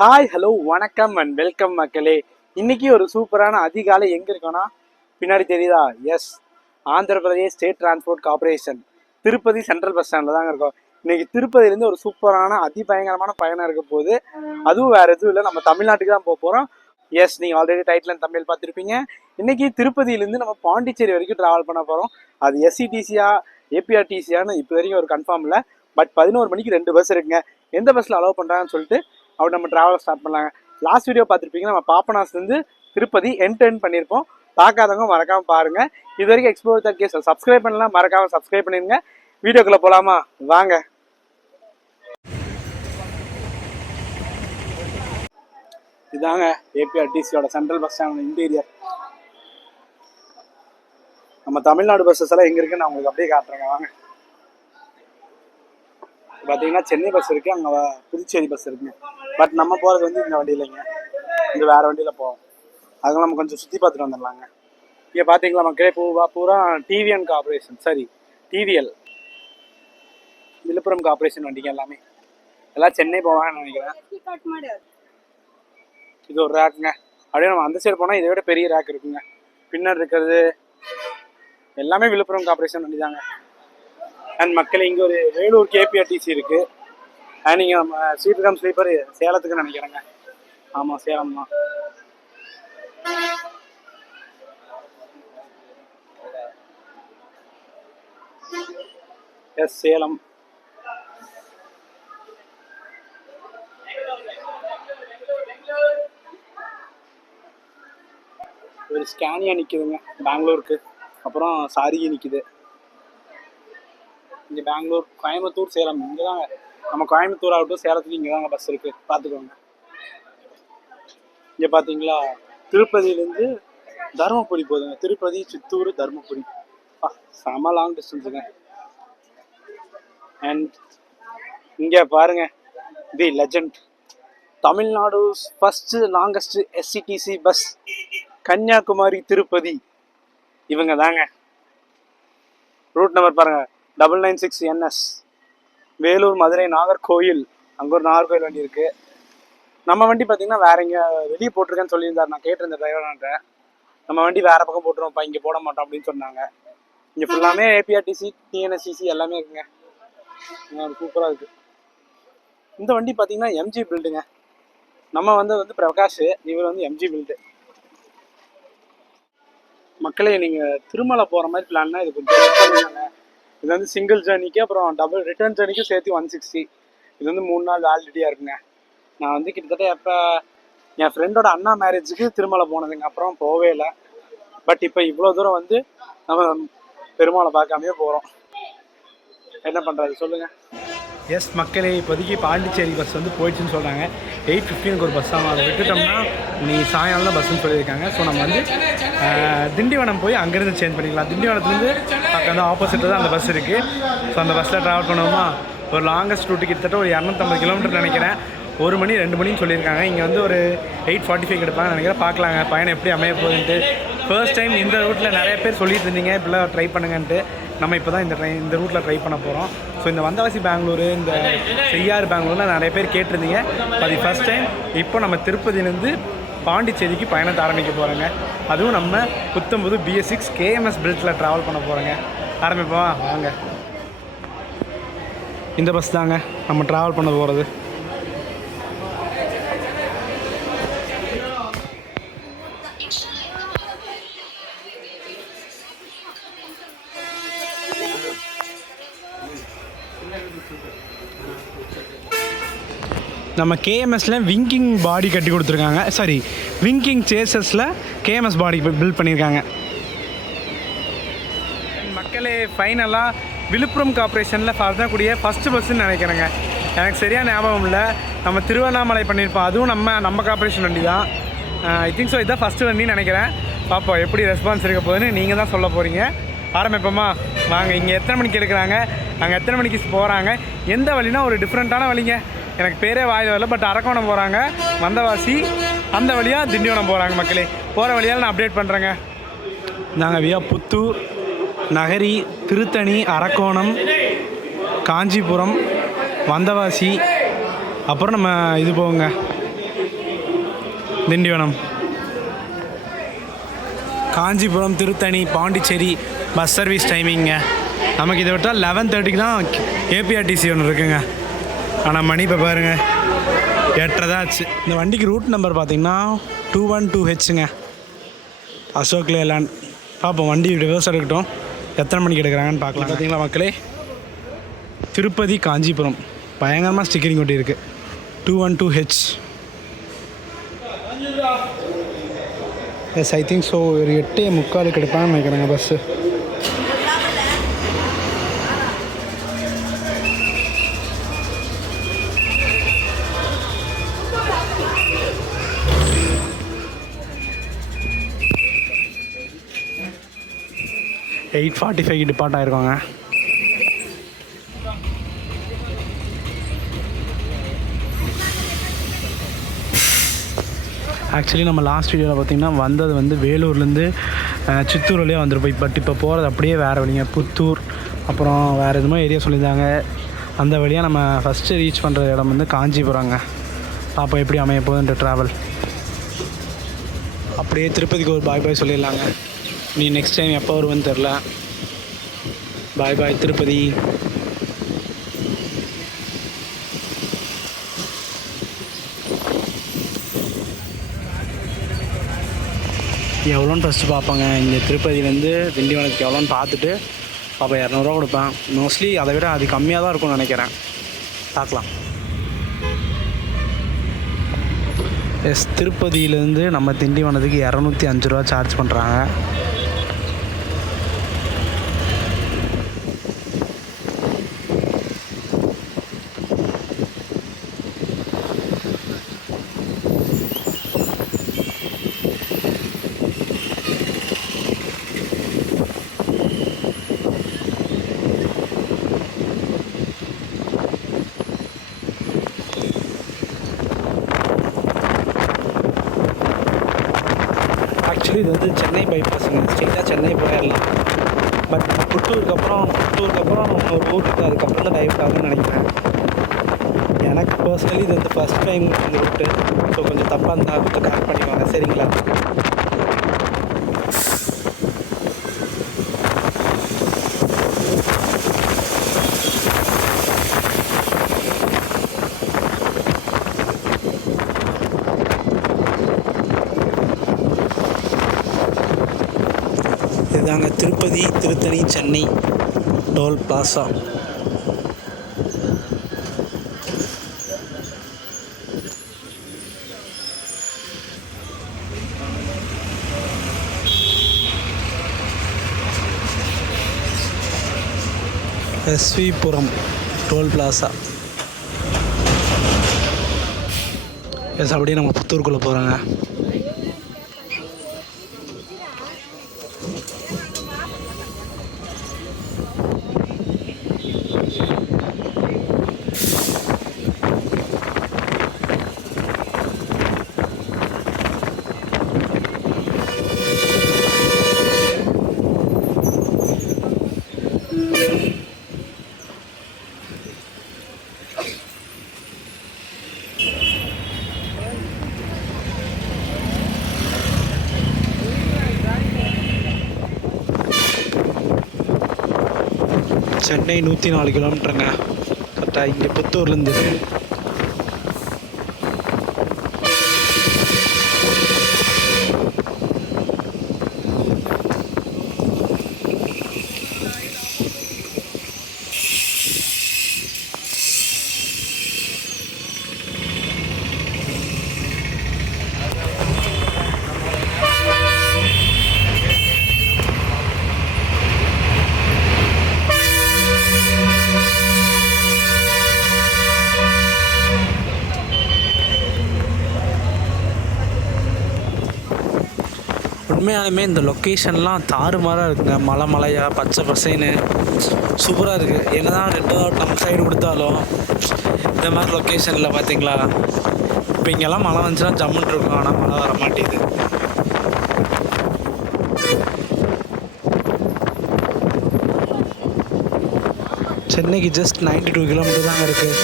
Hi hello வணக்கம் and welcome மக்களே. இன்னைக்கு ஒரு சூப்பரான அதிகாலை எங்கே இருக்கோன்னா பின்னாடி தெரியுதா? Yes, Andhra Pradesh state transport corporation Tirupati central bus ஸ்டாண்டில் தாங்க இருக்கோம். இன்னைக்கு திருப்பதியிலேருந்து ஒரு சூப்பரான அதிபயங்கரமான பயணம் இருக்க போகுது. அதுவும் வேறு எதுவும் இல்லை, நம்ம தமிழ்நாட்டுக்கு தான் போக போகிறோம். எஸ், நீங்கள் ஆல்ரெடி டைட்டில் அண்ட் தமிழ் பார்த்துருப்பீங்க. இன்னைக்கு திருப்பதியிலேருந்து நம்ம பாண்டிச்சேரி வரைக்கும் ட்ராவல் பண்ண போகிறோம். அது எஸ்சிடிசியா ஏபிஆர்டிசியான்னு இப்போ வரைக்கும் ஒரு கன்ஃபார்ம் இல்லை. பட் 11 மணிக்கு 2 பஸ் இருக்குங்க. எந்த பஸ்ஸில் அலோவ் பண்ணுறாங்கன்னு சொல்லிட்டு அப்படி நம்ம ட்ராவல் ஸ்டார்ட் பண்ணலாங்க. லாஸ்ட் வீடியோ பார்த்துருப்பீங்க, நம்ம பாபநாஸ்லேருந்து திருப்பதி எண்ட் பண்ணியிருப்போம். பார்க்காதவங்க மறக்காமல் பாருங்கள். இது வரைக்கும் எக்ஸ்ப்ளோர் த கேஸ் சப்ஸ்கிரைப் பண்ணலாம், மறக்காமல் சப்ஸ்கிரைப் பண்ணிடுங்க. வீடியோக்குள்ளே போகலாமா? வாங்க. இதாங்க ஏபிஆர்டிசியோட சென்ட்ரல் பஸ் ஸ்டாண்ட் இன்டீரியர். நம்ம தமிழ்நாடு பஸ்ஸஸ் எல்லாம் எங்கே இருக்குன்னு நான் உங்களுக்கு அப்படியே காட்டுறேங்க. வாங்க. பார்த்தீங்கன்னா சென்னை பஸ் இருக்குது, அங்கே புதுச்சேரி பஸ் இருக்குங்க. பட் நம்ம போகிறது வந்து இந்த வண்டி இல்லைங்க, இந்த வேறு வண்டியில் போவோம். அதெல்லாம் நம்ம கொஞ்சம் சுற்றி பார்த்துட்டு வந்துடலாங்க. இங்கே பார்த்தீங்களா மக்களே, பூரா டிவிஎன் கார்பரேஷன், சரி டிவிஎல் விழுப்புரம் கார்பரேஷன் வண்டிங்க. எல்லாமே எல்லாம் சென்னை போவாங்கன்னு நினைக்கிறேன். இது ஒரு ரேக்குங்க. அப்படியே நம்ம அந்த சைடு போனால் இதை விட பெரிய ரேக் இருக்குங்க. பின்னாடி இருக்கிறது எல்லாமே விழுப்புரம் கார்பரேஷன் வண்டி தாங்க. அண்ட் மக்கள் இங்கே ஒரு வேலூர் கேபிஆர்டிசி இருக்குது. அண்ட் நீங்கள் நம்ம ஸ்வீட்ரம் ஸ்லீப்பர் சேலத்துக்கு நினைக்கிறேங்க. ஆமாம், சேலம் தான். எஸ், சேலம். ஒரு ஸ்கேனியா நிற்குதுங்க பெங்களூருக்கு. அப்புறம் சாரிகி நிற்குது. இங்கே பெங்களூர், கோயம்புத்தூர், சேலம் இங்கே தாங்க. நம்ம கோயம்புத்தூர் ஆகட்டும் சேலத்துக்கு இங்கே தாங்க பஸ் இருக்குது, பார்த்துக்கோங்க. இங்கே பார்த்தீங்களா, திருப்பதியிலேருந்து தருமபுரி போகுதுங்க. திருப்பதி, சித்தூர், தருமபுரி. செம லாங் டிஸ்டன்ஸுங்க. அண்ட் இங்கே பாருங்க, the legend, Tamil Nadu first longest SCTC bus Kanyakumari Tirupati. இவங்க தாங்க. ரூட் நம்பர் பாருங்க, 996 NS. வேலூர், மதுரை, நாகர்கோயில். அங்கே ஒரு நாகர்கோயில் வண்டி இருக்குது. நம்ம வண்டி பார்த்தீங்கன்னா வேற இங்கே வெளியே போட்டிருக்கேன்னு சொல்லியிருந்தார். நான் கேட்டிருந்தேன் டிரைவர்கிட்ட, நம்ம வண்டி வேறு பக்கம் போட்டுருவோம்ப்பா, இங்கே போட மாட்டோம் அப்படின்னு சொன்னாங்க. இங்கே ஃபுல்லாமே ஏபிஆர்டிசி, டிஎன்எஸ்சிசி எல்லாமே இருக்குங்க. சூப்பராக இருக்குது. இந்த வண்டி பார்த்தீங்கன்னா எம்ஜி பில்டுங்க. நம்ம வந்து பிரகாஷ், இவர் வந்து எம்ஜி பில்டு. மக்களே, நீங்கள் திருமலை போகிற மாதிரி பிளான்னா இது கொஞ்சம் இது வந்து சிங்கிள் ஜேர்னிக்கு அப்புறம் டபுள் ரிட்டர்ன் ஜேர்னிக்கும் சேர்த்து 160. இது வந்து 3 நாள் வேலிடிட்டியாக இருக்குங்க. நான் வந்து கிட்டத்தட்ட எப்போ என் ஃப்ரெண்டோட அண்ணா மேரேஜுக்கு திருமலை போனதுங்க, அப்புறம் போவே இல்லை. பட் இப்போ இவ்வளோ தூரம் வந்து நம்ம பெருமாளை பார்க்காமே போகிறோம். என்ன பண்ணுறது சொல்லுங்கள். எஸ் மக்களே, இப்போதைக்கு பாண்டிச்சேரி பஸ் வந்து போயிடுச்சுன்னு சொல்கிறாங்க. 8:15 ஒரு பஸ் ஆகும். அதை விட்டுட்டோம்னா நீ சாயங்காலம் பஸ்ஸுன்னு சொல்லியிருக்காங்க. ஸோ நம்ம வந்து திண்டிவனம் போய் அங்கேருந்து சேஞ்ச் பண்ணிக்கலாம். திண்டிவனத்துலேருந்து பக்கம் வந்து ஆப்போசிட்டில் தான் அந்த பஸ் இருக்குது. ஸோ அந்த பஸ்ஸில் ட்ராவல் பண்ணுவோமா. ஒரு லாங்கஸ்ட் ரூட்டு கிட்டத்தட்ட ஒரு 250 கிலோமீட்டர் நினைக்கிறேன். 1 மணி 2 மணின்னு சொல்லியிருக்காங்க. இங்கே வந்து ஒரு 8:45 எடுப்பாங்க நினைக்கிறேன். பார்க்கலாங்க பயணம் எப்படி அமைய போகுதுன்ட்டு. ஃபர்ஸ்ட் டைம் இந்த ரூட்டில் நிறைய பேர் சொல்லிட்டு இருந்தீங்க இப்படிலாம் ட்ரை பண்ணுங்கன்ட்டு. நம்ம இப்போ தான் இந்த ரூட்டில் ட்ரை பண்ண போகிறோம். ஸோ இந்த வந்தவாசி பெங்களூரு, இந்த செய்யாறு பெங்களூரில் நிறைய பேர் கேட்டிருந்தீங்க. அது ஃபஸ்ட் டைம் இப்போ நம்ம திருப்பதியிலேருந்து பாண்டிச்சேரிக்கு பயணத்தை ஆரம்பிக்க போகிறோங்க. அதுவும் நம்ம புத்தம்புது BS6 KMS பில்ட்டில் ட்ராவல் பண்ண போகிறோங்க. ஆரம்பிப்போம் வாங்க. இந்த பஸ் தாங்க நம்ம ட்ராவல் பண்ண போகிறது. நம்ம கேஎம்எஸில் விங்கிங் பாடி கட்டி கொடுத்துருக்காங்க. சாரி, விங்கிங் சேசஸில் கேஎம்எஸ் பாடி பில்ட் பண்ணியிருக்காங்க. மக்களே, ஃபைனலாக விழுப்புரம் கார்பரேஷனில் வரக்கூடிய ஃபஸ்ட்டு பஸ்ஸுன்னு நினைக்கிறேங்க. எனக்கு சரியாக ஞாபகம் இல்லை. நம்ம திருவண்ணாமலை பண்ணியிருப்போம், அதுவும் நம்ம கார்பரேஷன் வண்டி தான். ஐ திங்க் ஸோ இதுதான் ஃபஸ்ட்டு வண்டின்னு நினைக்கிறேன். பார்ப்போம் எப்படி ரெஸ்பான்ஸ் இருக்க போகுதுன்னு நீங்கள் தான் சொல்ல போகிறீங்க. ஆரம்பிப்போமா வாங்க. இங்கே எத்தனை மணிக்கு எடுக்கிறாங்க, அங்கே எத்தனை மணிக்கு போகிறாங்க, எந்த வழினா ஒரு டிஃப்ரெண்ட்டான வழிங்க. எனக்கு பேரே வாயில் வரல. பட் அரக்கோணம் போகிறாங்க, வந்தவாசி, அந்த வழியாக திண்டிவனம் போகிறாங்க. மக்களே, போகிற வழியால் நான் அப்டேட் பண்ணுறேங்க. நாங்கள் வியா புத்தூர், நகரி, திருத்தணி, அரக்கோணம், காஞ்சிபுரம், வந்தவாசி, அப்புறம் நம்ம இது போவோங்க திண்டிவனம். காஞ்சிபுரம், திருத்தணி, பாண்டிச்சேரி பஸ் சர்வீஸ் டைமிங்க. நமக்கு இதை விட்டால் 11:30 தான் ஏபிஆர்டிசி ஒன்று இருக்குங்க. ஆனால் மணி இப்போ பாருங்கள் 8:30 தான் ஆச்சு. இந்த வண்டிக்கு ரூட் நம்பர் பார்த்திங்கன்னா 212Hங்க. அசோக் லேலாண்ட். பார்ப்போம் வண்டி ரிவர்ஸ் எடுக்கட்டும், எத்தனை மணிக்கு எடுக்கிறாங்கன்னு பார்க்கலாம். பார்த்தீங்களா மக்களே, திருப்பதி காஞ்சிபுரம் பயங்கரமாக ஸ்டிக்கரிங் ஒட்டி இருக்குது. 212H. Yes, I think so. ஒரு 8:45 எடுப்பான்னு நினைக்கிறேங்க பஸ்ஸு. எயிட் 45 டிபார்ட் ஆகிருக்கோங்க. ஆக்சுவலி நம்ம லாஸ்ட் வீடியோவில் பார்த்திங்கன்னா வந்தது வந்து வேலூர்லேருந்து சித்தூர் வழியாக வந்துருப்போம். பட் இப்போ போகிறது அப்படியே வேறு வழிங்க. புத்தூர் அப்புறம் வேறு எதுவுமே ஏரியா சொல்லியிருந்தாங்க. அந்த வழியாக நம்ம ஃபஸ்ட்டு ரீச் பண்ணுற இடம் வந்து காஞ்சிபுரங்க. அப்போ எப்படி அமைய போகுதுன்ற ட்ராவல். அப்படியே திருப்பதிக்கு ஒரு பாய் பாய் சொல்லிடலாங்க. நீ நெக்ஸ்ட் டைம் எப்போ வருவேன்னு தெரில. பாய் பாய் திருப்பதி. எவ்வளோன்னு ஃபஸ்ட்டு பார்ப்பாங்க. இங்கே திருப்பதிலேருந்து திண்டிவனத்துக்கு எவ்வளோன்னு பார்த்துட்டு அப்போ 200 கொடுப்பேன். மோஸ்ட்லி அதை விட அது கம்மியாக தான் இருக்கும்னு நினைக்கிறேன். பார்க்கலாம். எஸ், திருப்பதியிலேருந்து நம்ம திண்டிவனத்துக்கு 205 ரூபா சார்ஜ் பண்ணுறாங்க. ஆக்சுவலி இது வந்து சென்னை பைபாஸுங்க. ஸ்ட்ரெயிட்டாக சென்னை போயிடலாம். பட் புத்தூருக்கு அப்புறம் ஒரு ஊர் இருக்குது, அதுக்கப்புறம் தான் டைவர்ட் ஆகுதுன்னு நினைக்கிறேன். எனக்கு பர்சனலி இது வந்து ஃபஸ்ட் டைம் இந்த ரூட்டு. ஸோ கொஞ்சம் தப்பாக இருந்தால் கொஞ்சம் கரெக்ட் பண்ணிக்குவாங்க, சரிங்களா? இதுதாங்க Tirupati, Tiruttani, Chennai toll plaza. SV Puram toll plaza. Yes, அப்படியே நம்ம புத்தூருக்குள்ளே போகிறோங்க. சென்னை 104 கிலோமீட்டருங்க கரெக்டாக இங்கே புத்தூர்லேருந்து. உண்மையாலுமே இந்த லொக்கேஷன்லாம் தாறுமாறாக இருக்குங்க. மலையாக பச்சை பசைன்னு சூப்பராக இருக்குது. என்ன தான் 2 நம்ம சைடு கொடுத்தாலும் இந்த மாதிரி லொக்கேஷனில் பார்த்தீங்களா, இப்போ இங்கெல்லாம் மழை வந்துச்சுன்னா ஜம்முன்னு இருக்கும். ஆனால் மழை வர மாட்டேங்குது. சென்னைக்கு ஜஸ்ட் 92 கிலோமீட்டர் தாங்க இருக்குது.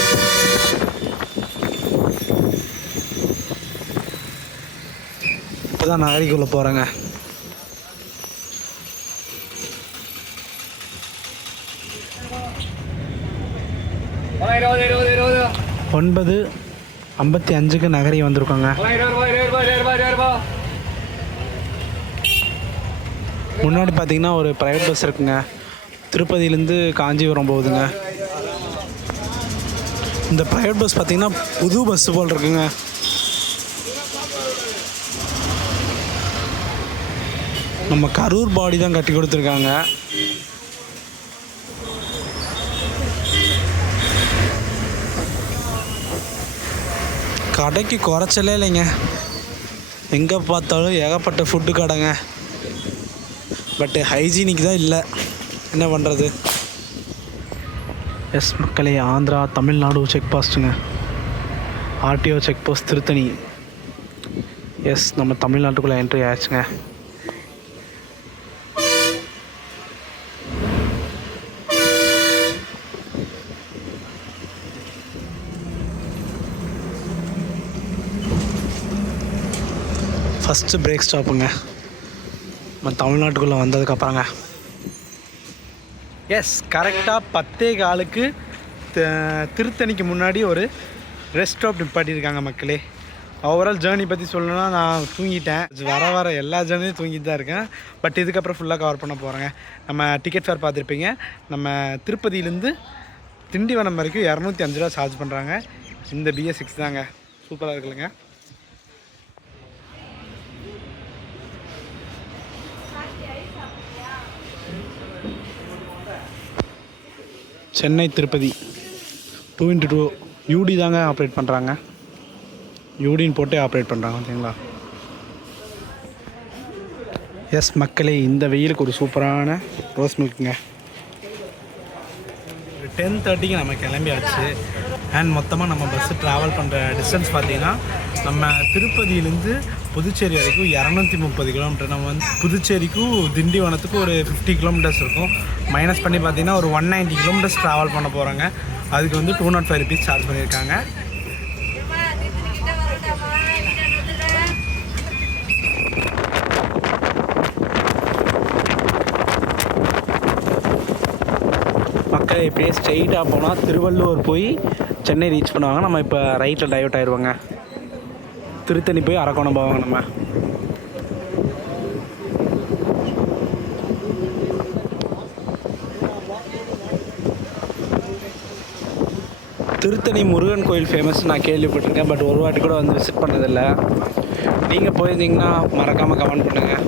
இப்போ தான் நகரிக்குள்ளே போகிறேங்க. ஒன்பது 55க்கு நகரி வந்திருக்கோங்க. முன்னாடி பார்த்தீங்கன்னா ஒரு ப்ரைவேட் பஸ் இருக்குங்க. திருப்பதியிலேருந்து காஞ்சிபுரம் போகுதுங்க. இந்த ப்ரைவேட் பஸ் பார்த்தீங்கன்னா புது பஸ் போல் இருக்குங்க. நம்ம கரூர் பாடி தான் கட்டி கொடுத்துருக்காங்க. கடைக்கு குறைச்சலே இல்லைங்க. எங்கே பார்த்தாலும் ஏகப்பட்ட ஃபுட்டு கடைங்க. பட்டு ஹைஜீனிக் தான் இல்லை. என்ன பண்ணுறது? எஸ் மக்களே, ஆந்திரா தமிழ்நாடு செக் போஸ்ட்டுங்க. RTO check post Tiruttani. Yes, நம்ம தமிழ்நாட்டுக்குள்ளே என்ட்ரி ஆயிடுச்சுங்க. ஃபஸ்ட்டு பிரேக் ஸ்டாப்புங்க நம்ம தமிழ்நாட்டுக்குள்ளே வந்ததுக்கப்புறங்க. எஸ், கரெக்டாக 10:15க்கு திருத்தணிக்கு முன்னாடி ஒரு ரெஸ்ட் ஸ்டாப் நிப்பாட்டியிருக்காங்க மக்களே. ஓவரால் ஜேர்னி பற்றி சொல்லணும்னா நான் தூங்கிட்டேன். வர எல்லா ஜேர்னியும் தூங்கிட்டு தான் இருக்கேன். பட் இதுக்கப்புறம் ஃபுல்லாக கவர் பண்ண போகிறேங்க. நம்ம டிக்கெட் ஃபேர் பார்த்துருப்பீங்க. நம்ம திருப்பதியிலேருந்து திண்டிவனம் வரைக்கும் 205 ரூபா சார்ஜ் பண்ணுறாங்க. இந்த BS6 தாங்க. சூப்பராக இருக்குல்லங்க. சென்னை திருப்பதி 2x2 UD தாங்க ஆப்ரேட் பண்ணுறாங்க. யூடின்னு போட்டே ஆப்ரேட் பண்ணுறாங்க. ஓகேங்களா? எஸ் மக்களே, இந்த வெயிலுக்கு ஒரு சூப்பரான ரோஸ் மில்க்குங்க. 10:30க்கு நம்ம கிளம்பியாச்சு. அண்ட் மொத்தமாக நம்ம பஸ்ஸு ட்ராவல் பண்ணுற டிஸ்டன்ஸ் பார்த்திங்கன்னா நம்ம திருப்பதியிலேருந்து புதுச்சேரி வரைக்கும் 230 கிலோமீட்டர். நம்ம வந்து புதுச்சேரிக்கும் திண்டிவனத்துக்கும் ஒரு 50 கிலோமீட்டர்ஸ் இருக்கும். மைனஸ் பண்ணி பார்த்திங்கன்னா ஒரு 190 கிலோமீட்டர்ஸ் ட்ராவல் பண்ண போகிறாங்க. அதுக்கு வந்து 205 ருபீஸ் சார்ஜ் பண்ணியிருக்காங்க. மக்கள் இப்படியே ஸ்ட்ரெயிட்டாக போனால் திருவள்ளூர் போய் சென்னை ரீச் பண்ணுவாங்க. நம்ம இப்போ ரைட்டில் டைவர்ட் ஆயிடுவாங்க. திருத்தணி போய் அரக்கோணம் போவாங்க. நம்ம திருத்தணி முருகன் கோயில் ஃபேமஸ் நான் கேள்விப்பட்டிருக்கேன். பட் ஒரு வாட்டி கூட வந்து விசிட் பண்ணதில்லை. நீங்கள் போயிருந்தீங்கன்னா மறக்காமல் கமெண்ட் பண்ணுங்கள்.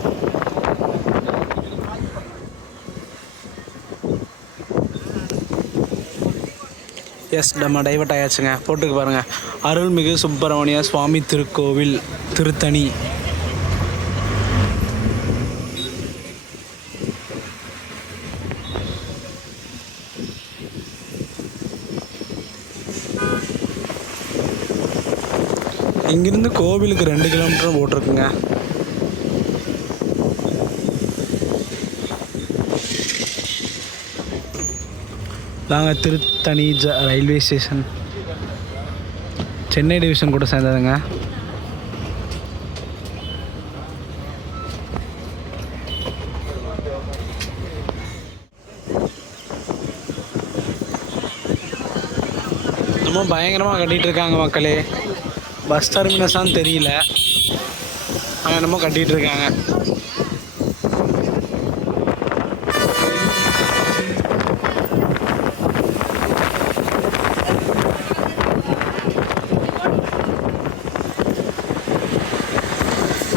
எஸ், நம்ம டைவர்ட் ஆயாச்சுங்க. போட்டுக்கு பாருங்கள், அருள்மிகு சுப்பிரமணிய சுவாமி திருக்கோவில் திருத்தணி. இங்கிருந்து கோவிலுக்கு 2 கிலோமீட்டர் போட்டிருக்குங்க. நாங்கள் Tiruttani railway station Chennai division கூட சேர்ந்ததுங்க. ரொம்ப பயங்கரமாக கட்டிகிட்டு இருக்காங்க மக்களே. பஸ் டெர்மினஸான்னு தெரியல, ஆனால் என்னமோ கட்டிகிட்டு இருக்காங்க.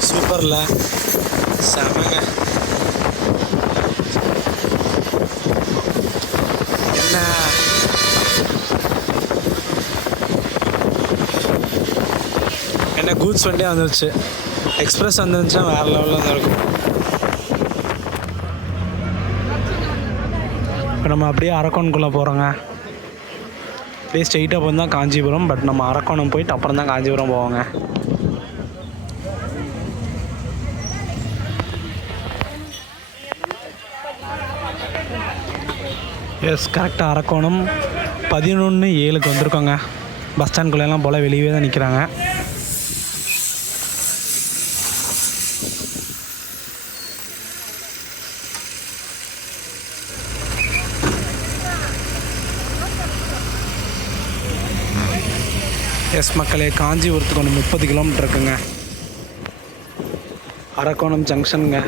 சூப்பர்ல, செமங்க. என்ன கூட்ஸ் வண்டியே வந்துருச்சு. எக்ஸ்பிரஸ் வந்துருந்துச்சுன்னா வேறு லெவலில் தான் இருக்கும். இப்போ நம்ம அப்படியே அரக்கோணக்குள்ளே போகிறோங்க. அப்படியே ஸ்ட்ரெயிட்டாக போய் தான் காஞ்சிபுரம். பட் நம்ம அரக்கோணம் போயிட்டு அப்புறம் தான் காஞ்சிபுரம் போவாங்க. எஸ், கரெக்டாக அரக்கோணம் 11:07 வந்திருக்கோங்க. பஸ் ஸ்டாண்ட்குள்ளெல்லாம் போல் வெளியே தான் நிற்கிறாங்க. எஸ் மக்களே, காஞ்சிபுரத்துக்கு ஒன்று 30 கிலோமீட்டர் இருக்குங்க. அரக்கோணம் ஜங்ஷனுங்க.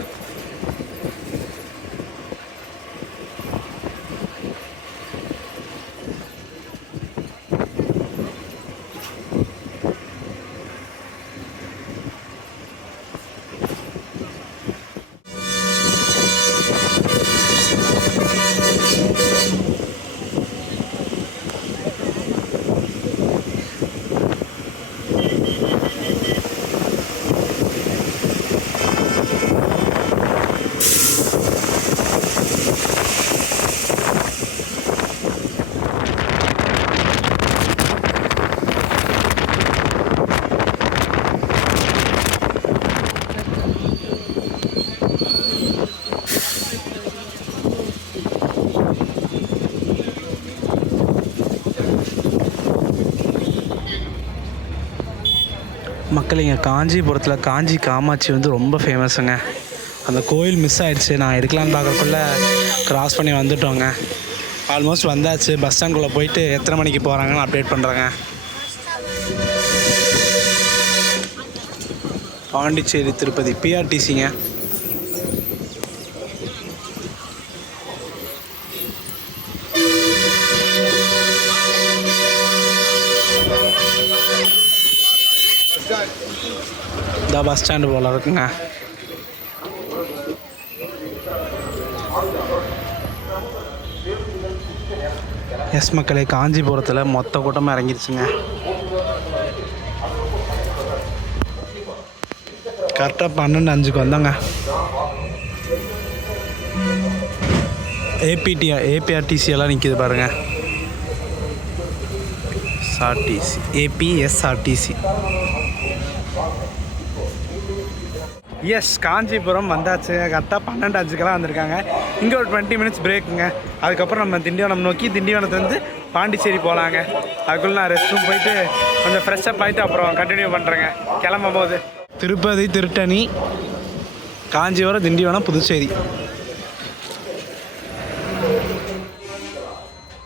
மக்கள், இங்கே காஞ்சிபுரத்தில் காஞ்சி காமாட்சி வந்து ரொம்ப ஃபேமஸுங்க. அந்த கோயில் மிஸ் ஆகிடுச்சு. நான் எடுக்கலான்னு பார்க்கக்குள்ளே க்ராஸ் பண்ணி வந்துட்டோங்க. ஆல்மோஸ்ட் வந்தாச்சு. பஸ் ஸ்டாண்டுக்குள்ளே போயிட்டு எத்தனை மணிக்கு போகிறாங்கன்னு அப்டேட் பண்ணுறேங்க. பாண்டிச்சேரி திருப்பதி பிஆர்டிசிங்க. இந்த பஸ் ஸ்டாண்டு போல் இருக்குங்க. எஸ் மக்களே, காஞ்சிபுரத்தில் மொத்த கூட்டமாக இறங்கிடுச்சுங்க. கரெக்டாக 12:05 வந்தாங்க. ஏபிஆர்டிசி எல்லாம் நிற்கிது பாருங்கள். எஸ்ஆர்டிசி, ஏபிஎஸ்ஆர்டிசி. எஸ், காஞ்சிபுரம் வந்தாச்சு. கரெக்டாக 12:05 வந்திருக்காங்க. இங்கே ஒரு 20 மினிட்ஸ் பிரேக்குங்க. அதுக்கப்புறம் நம்ம திண்டிவனம் நோக்கி, திண்டிவனத்துலேருந்து பாண்டிச்சேரி போகலாங்க. அதுக்குள்ளே நான் ரெஸ்ட் ரூம் போயிட்டு கொஞ்சம் ஃப்ரெஷ்ஷப் ஆகிட்டு அப்புறம் கண்டினியூ பண்ணுறேங்க. கிளம்பும் போது திருப்பதி, திருத்தணி, காஞ்சிபுரம், திண்டிவனம், புதுச்சேரி.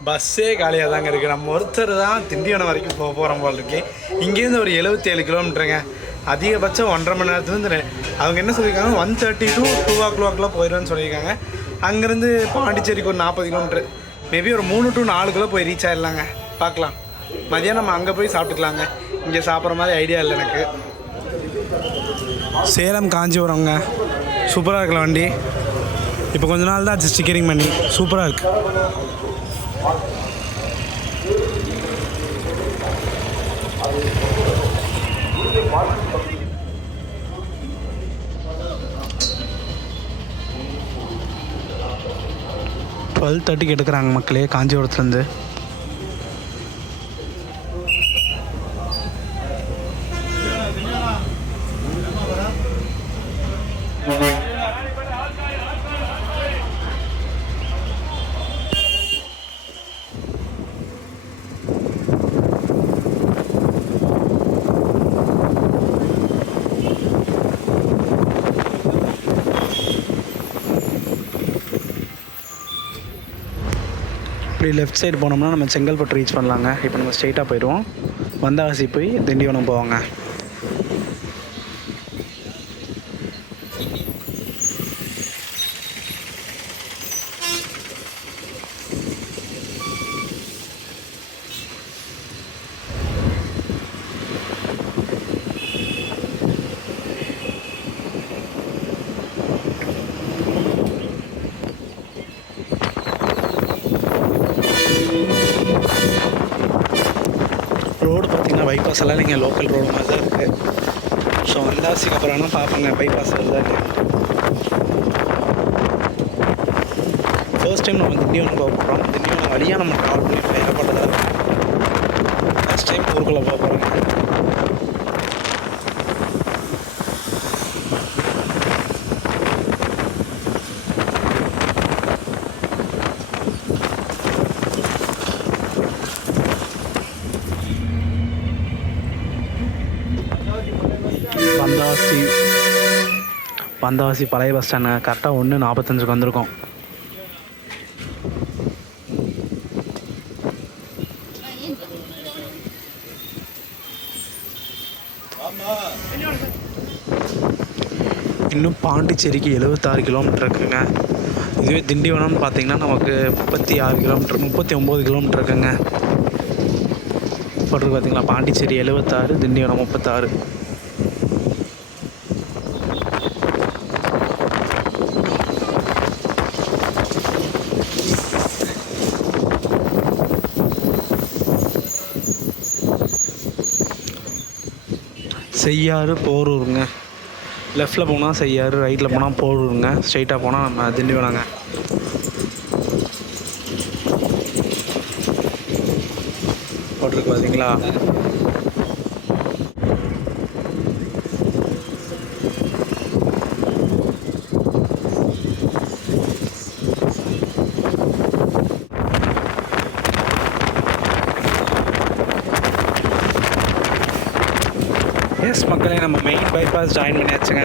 பஸ்ஸே காலியாக தாங்க இருக்குது. நம்ம ஒருத்தர் தான் திண்டிவனம் வரைக்கும் போகிறோம் போல் இருக்கு. இங்கேருந்து ஒரு 77 கிலோமீட்டருங்க. அதிகபட்சம் 1.5 மணி நேரத்துலேருந்து அவங்க என்ன சொல்லியிருக்காங்க, 1:30 to 2 o'clock போயிடுவேன்னு சொல்லியிருக்காங்க. அங்கேருந்து பாண்டிச்சேரிக்கு ஒரு 40 கிலோமீட்ரு. மேபி ஒரு 3 to 4 போய் ரீச் ஆகிடலாங்க. பார்க்கலாம். மதியானம் நம்ம அங்கே போய் சாப்பிட்டுக்கலாங்க. இங்கே சாப்பிட்ற மாதிரி ஐடியா இல்லை எனக்கு. சேலம் காஞ்சிபுரம்ங்க. சூப்பராக இருக்குல்ல வண்டி. இப்போ கொஞ்ச நாள் தான் ஸ்டிக்கரிங் பண்ணி சூப்பராக இருக்குது. டுவெல் 30 எடுக்கிறாங்க மக்களே காஞ்சிபுரத்துலேருந்து. இப்படி லெஃப்ட் சைடு போனோம்னா நம்ம செங்கல்பட்டு ரீச் பண்ணலாங்க. இப்போ நம்ம ஸ்ட்ரெயிட்டாக போயிடுவோம். வந்தாவாசி போய் திண்டிவனம் போவாங்க. ரோடு பார்த்திங்கன்னா பைபாஸ் எல்லாம் நீங்கள் லோக்கல் ரோடு மாதிரி தான் இருக்குது. ஸோ வந்தாசிக்கு அப்புறம் தான் பார்ப்போங்க பைபாஸ் வருதா இல்லையா. ஃபர்ஸ்ட் டைம் நம்ம திண்டிவனம் போக போகிறோம். திண்டிவனம் வழியாக நம்ம ட்ராவல் பண்ணி ஏகப்பட்டதாக இருக்கும். ஃபஸ்ட் டைம் ஊருக்குள்ளே போக போகிறோங்க. வந்தாவாசி பழைய பஸ் ஸ்டாண்டு கரெக்டாக 1:45 வந்திருக்கோம். இன்னும் பாண்டிச்சேரிக்கு 76 கிலோமீட்டர் இருக்குங்க. இதுவே திண்டிவனம்னு பார்த்தீங்கன்னா நமக்கு 36 கிலோமீட்டர் 39 கிலோமீட்டர் இருக்குங்க. போட்டிருக்கு பார்த்தீங்களா, பாண்டிச்சேரி 76, திண்டிவனம் 36. செய்யாறு போரூருங்க. லெஃப்டில் போனால் செய்யாறு, ரைட்டில் போனால் போரூருங்க. ஸ்ட்ரைட்டாக போனால் நம்ம திண்டிவனங்க. போட்டிருக்கு பார்த்தீங்களா. எஸ் மக்களே, நம்ம மெயின் பைபாஸ் ஜாயின் பண்ணியாச்சுங்க.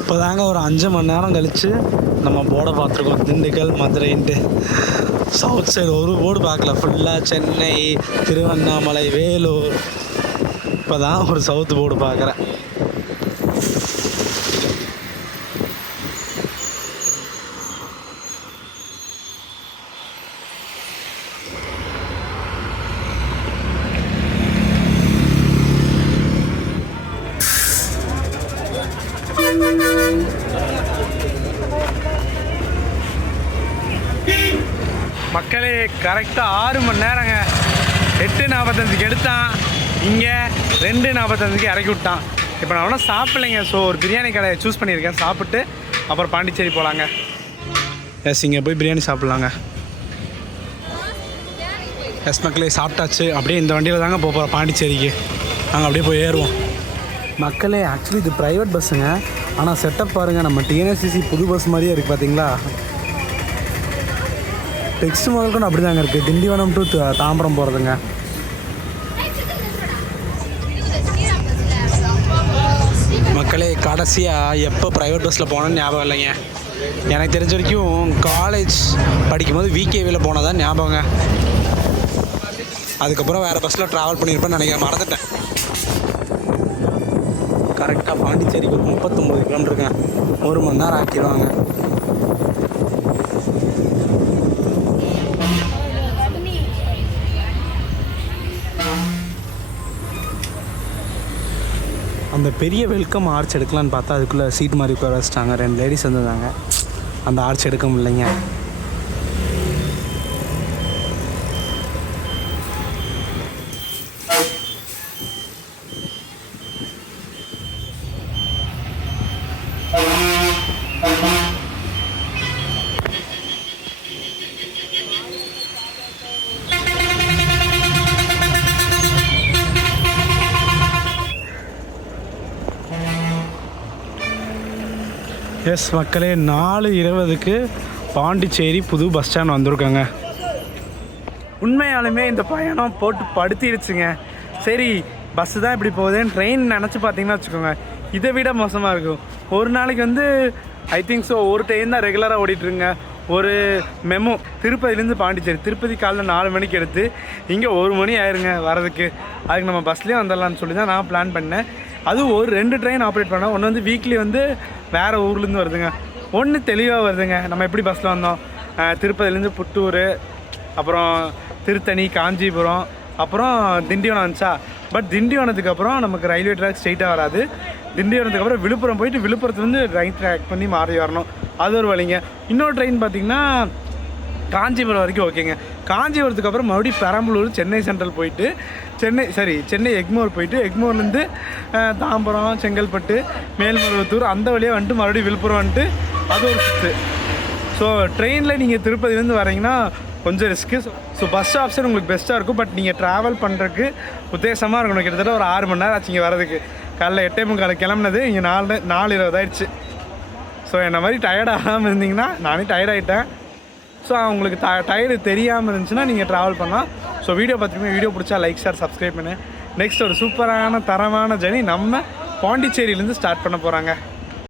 இப்போதாங்க ஒரு 5 மணி நேரம் கழித்து நம்ம போர்டை பார்த்துருக்கோம். திண்டுக்கல் மதுரைன்ட்டு சவுத் சைடு ஒரு போர்டு பார்க்கல. ஃபுல்லாக சென்னை, திருவண்ணாமலை, வேலூர். இப்போ தான் ஒரு சவுத் போர்டு பார்க்குறேன். மக்களே, கரெக்டாக 6 மணி நேரங்க. 8:45 எடுத்தான், இங்கே 2:45 இறக்கி விட்டான். இப்போ நான் ஒன்றும் சாப்பிட்லைங்க. ஸோ ஒரு பிரியாணி கடையை சூஸ் பண்ணியிருக்கேன். சாப்பிட்டு அப்புறம் பாண்டிச்சேரி போகலாங்க. எஸ், இங்கே போய் பிரியாணி சாப்பிட்லாங்க. எஸ் மக்களே, சாப்பிட்டாச்சு. அப்படியே இந்த வண்டியில் தாங்க போகிறோம் பாண்டிச்சேரிக்கு. நாங்கள் அப்படியே போய் ஏறுவோம். மக்களே, ஆக்சுவலி இது ப்ரைவேட் பஸ்ஸுங்க. ஆனால் செட்டப் பாருங்கள், நம்ம டிஎன்எஸ்சிசி புது பஸ் மாதிரியே இருக்குது பார்த்தீங்களா. டெக்ஸ்ட் முதல்கொண்டு அப்படி தாங்க இருக்குது. திண்டிவனம் டு தாம்பரம் போகிறதுங்க. மக்களே, கடைசியாக எப்போ ப்ரைவேட் பஸ்ஸில் போனோன்னு ஞாபகம் இல்லைங்க. எனக்கு தெரிஞ்ச வரைக்கும் காலேஜ் படிக்கும்போது விகேவியில் போனதான் ஞாபகங்க. அதுக்கப்புறம் வேறு பஸ்ஸில் ட்ராவல் பண்ணியிருப்பேன்னு நினைக்கிறேன், மறந்துட்டேன். கரெக்டாக பாண்டிச்சேரிக்கு ஒரு 39 கிலோமீட்டருங்க. 1 மணி நேரம் ஆக்கிடுவாங்க. அந்த பெரிய வெல்கம் ஆர்ச் எடுக்கலான்னு பார்த்தா அதுக்குள்ளே சீட் மாதிரி உட்கார வச்சிட்டாங்க. 2 லேடிஸ் வந்துருந்தாங்க. அந்த ஆர்ச் எடுக்க முடியலைங்க. எஸ் மக்களே, 4:20க்கு பாண்டிச்சேரி புது பஸ் ஸ்டாண்ட் வந்திருக்காங்க. உண்மையாலுமே இந்த பயணம் போட்டு படுத்திடுச்சுங்க. சரி, பஸ்ஸு தான் இப்படி போகுதுன்னு ட்ரெயின் நினச்சி பார்த்தீங்கன்னா வச்சுக்கோங்க, இதை விட மோசமாக இருக்கும். ஒரு நாளைக்கு வந்து ஐ திங்க் ஸோ ஒரு ட்ரெயின் தான் ரெகுலராக ஓடிட்டுருங்க. ஒரு மெமோ திருப்பதிலேருந்து பாண்டிச்சேரி. திருப்பதி காலைல 4 மணிக்கு எடுத்து இங்கே 1 மணி ஆயிருங்க வரதுக்கு. அதுக்கு நம்ம பஸ்லேயே வந்துடலான்னு சொல்லி தான் நான் பிளான் பண்ணேன். அதுவும் ஒரு 2 ட்ரெயின் ஆப்ரேட் பண்ணேன். ஒன்று வந்து வீக்லி வந்து வேறு ஊர்லேருந்து வருதுங்க, ஒன்று தெளிவாக வருதுங்க. நம்ம எப்படி பஸ்ஸில் வந்தோம், திருப்பதிலேருந்து புத்தூர், அப்புறம் திருத்தணி, காஞ்சிபுரம், அப்புறம் திண்டிவனம் வந்துச்சா. பட் திண்டிவனத்துக்கு அப்புறம் நமக்கு ரயில்வே ட்ராக் ஸ்ட்ரெயிட்டாக வராது. திண்டிவனத்துக்கு அப்புறம் விழுப்புரம் போயிட்டு விழுப்புரத்துலேருந்து ரைட் ட்ராக் பண்ணி மாறி வரணும். அது ஒரு வழிங்க. இன்னொரு ட்ரெயின் பார்த்திங்கன்னா காஞ்சிபுரம் வரைக்கும் ஓகேங்க. காஞ்சிபுரத்துக்கு அப்புறம் மறுபடியும் பெரம்பலூர், சென்னை சென்ட்ரல் போயிட்டு சென்னை எக்மோர் போயிட்டு எக்மோர்லேருந்து தாம்பரம், செங்கல்பட்டு, மேல்மருவத்தூர் அந்த வழியாக வந்துட்டு மறுபடியும் விழுப்புரம் வந்துட்டு அது ஒரு சுற்று. ஸோ ட்ரெயினில் நீங்கள் திருப்பதிலேருந்து வரீங்கன்னா கொஞ்சம் ரிஸ்க்கு. ஸோ பஸ் ஆப்ஷன் உங்களுக்கு பெஸ்ட்டாக இருக்கும். பட் நீங்கள் ட்ராவல் பண்ணுறதுக்கு உத்தேசமாக இருக்கணும். கிட்டத்தட்ட ஒரு 6 மணி நேரம் ஆச்சு இங்கே வரதுக்கு. காலைல 8:45 கிளம்புனது, இங்கே 4:20 ஆயிடுச்சு. ஸோ ஸோ என்ன மாதிரி டயர்ட் ஆகாமல் இருந்தீங்கன்னா, நானே டயர்டாகிட்டேன். ஸோ அவங்களுக்கு டயர்டு தெரியாமல் இருந்துச்சுன்னா நீங்கள் ட்ராவல் பண்ணலாம். ஸோ வீடியோ பார்த்துருக்கீங்க, வீடியோ பிடிச்சா லைக் ஷேர் சப்ஸ்கிரைப் பண்ணு. நெக்ஸ்ட் ஒரு சூப்பரான தரமான ஜர்னி நம்ம பாண்டிச்சேரியிலேருந்து ஸ்டார்ட் பண்ண போகிறாங்க.